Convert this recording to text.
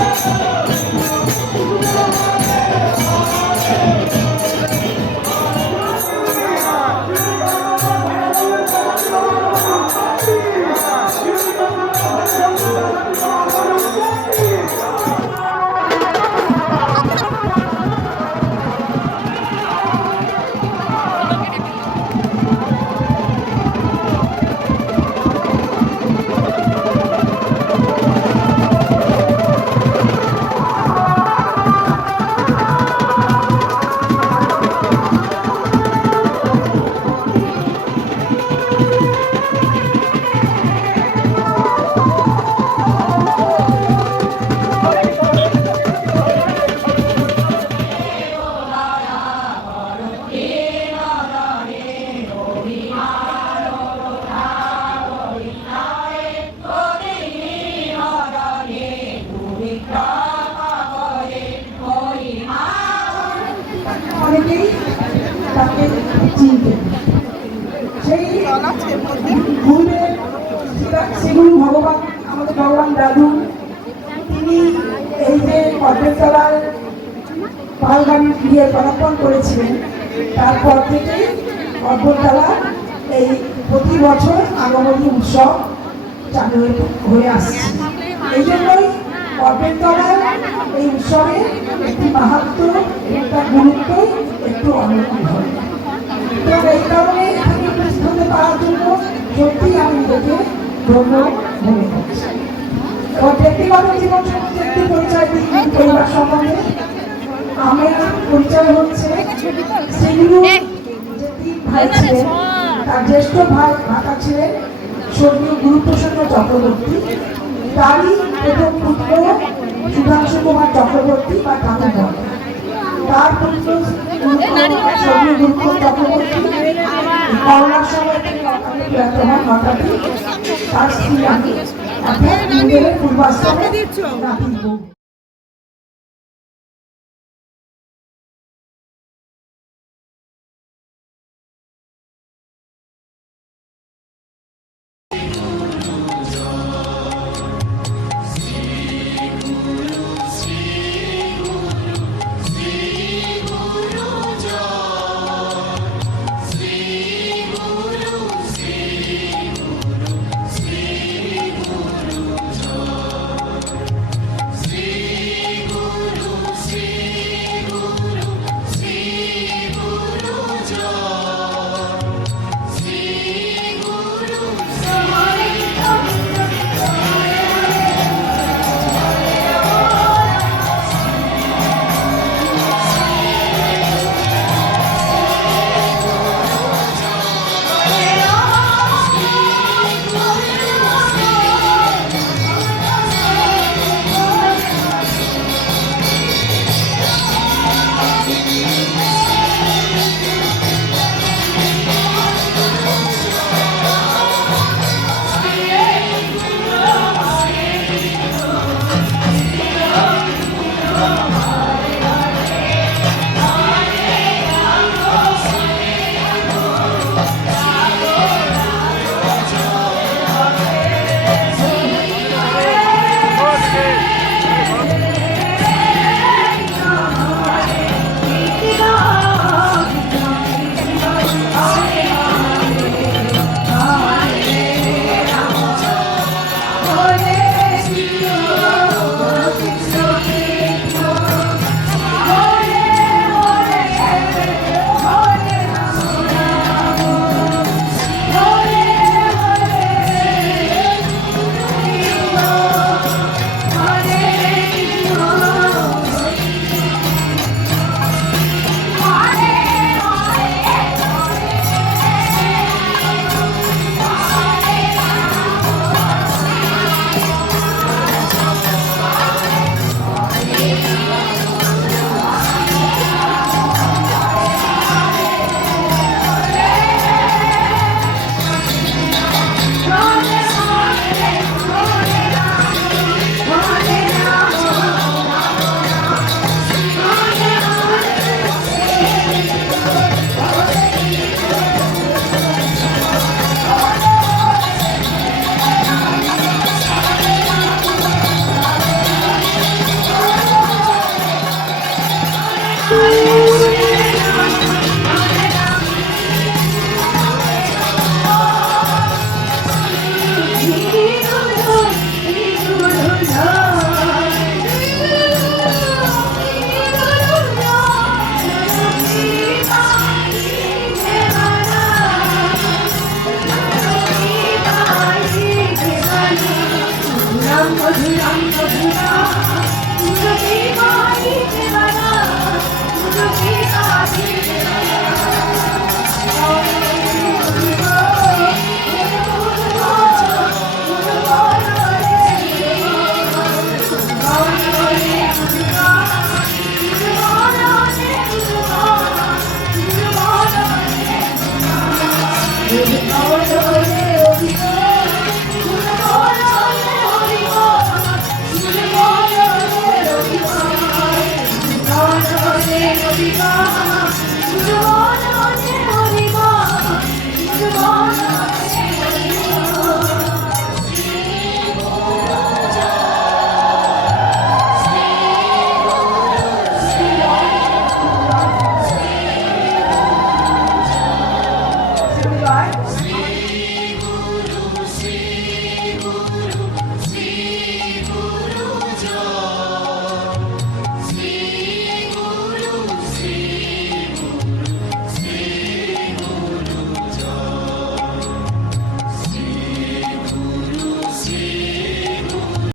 Oh! চিনতেন সেই পূর্বে শ্রীগুরু ভগবান আমাদের ভগবান দাদু তিনি এই যে কর্পেটতলার পালগামী ফিরিয়ে পদার্পণ করেছিলেন তারপর থেকেই কর্পেটতলা এই প্রতি বছর আগমনী উৎসব চালু হয়ে আসছে এই জন্যই কর্পেটতলার এই উৎসবে একটি মাহাত্ম একটা গুরুত্ব একটু অনন্য হয় হতে জন্য সত্যি আমি ব্যক্তিগত পরিচয় আমার পরিচয় হচ্ছে যে তার জ্যেষ্ঠ ভাই ঢাকা ছিলেন স্বর্গীয় গুরুপ্রসন্ন চক্রবর্তী তারই প্রথম পুত্র কুমার চক্রবর্তী বা তার পুত্র গুরুপ্রসন্ন চক্রবর্তী করোনার সময় থেকে অকালে প্রয়াত হন তার স্ত্রী আমি অর্থাৎ নিজের পূর্বাশ্রমে 어디가 무서워